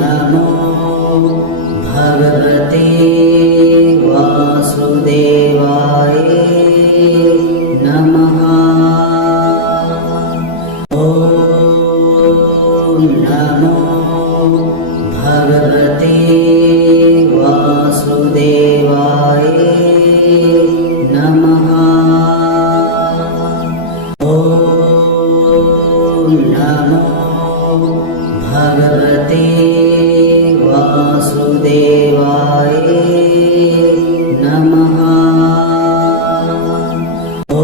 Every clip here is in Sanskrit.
नमो भगवते वासुदेवाय नमः। ॐ नमो भगवते वासुदेवाय भगवते वासुदेवाय नमः ॐ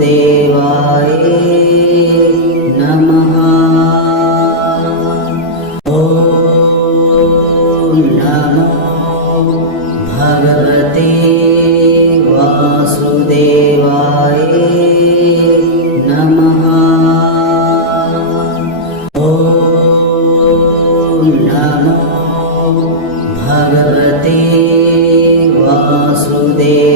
वासुदेवाय नमः। ॐ नमो भगवते वासुदेवाय नमः। ॐ नमो भगवते वासुदेवाय